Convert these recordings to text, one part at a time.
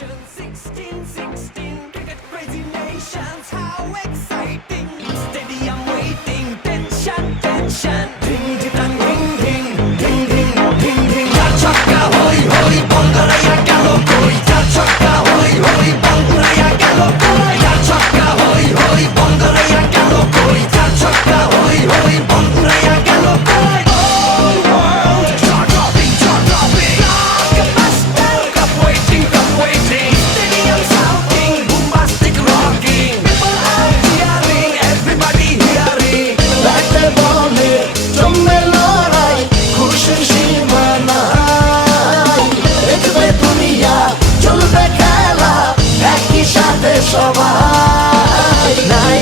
16, 16, cricket crazy nations, how exciting! Stadium waiting, tension, tension. Ding, ding, ding, ding, ding, ding, ding, ding. Char chakka, hoi, hoi, ball garaya gelo koi. Char chakka, hoi, hoi, ball garaya gelo koi. Char chakka, hoi, hoi, ball garaya gelo koi. Char chakka, hoi, hoi, ball garaya gelo koi. All world, chart topping, chart topping. Blockbuster, cup waiting, cup waiting. Stadium shouting, bombastic rocking. People are cheering, everybody hearing. ব্যাটে বলে জমে লড়াই খুশির সীমা নাই দেখবে দুনিয়া চলবে খেলা একই সাথে সবাই নাই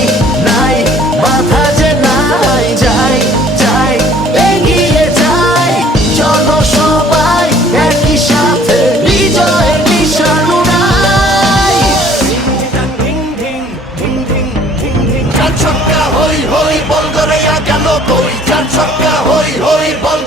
নাই মাথা যে নাই যাই যাই এগিয়ে যাই চলো সবাই একই সাথে বিজয়ের নিশান উড়াই Ding, ding, ding, ding, ding, ding. চার ছক্কা হই হই বল গড়াইয়া গেল কই চার ছক্কা হই হই বল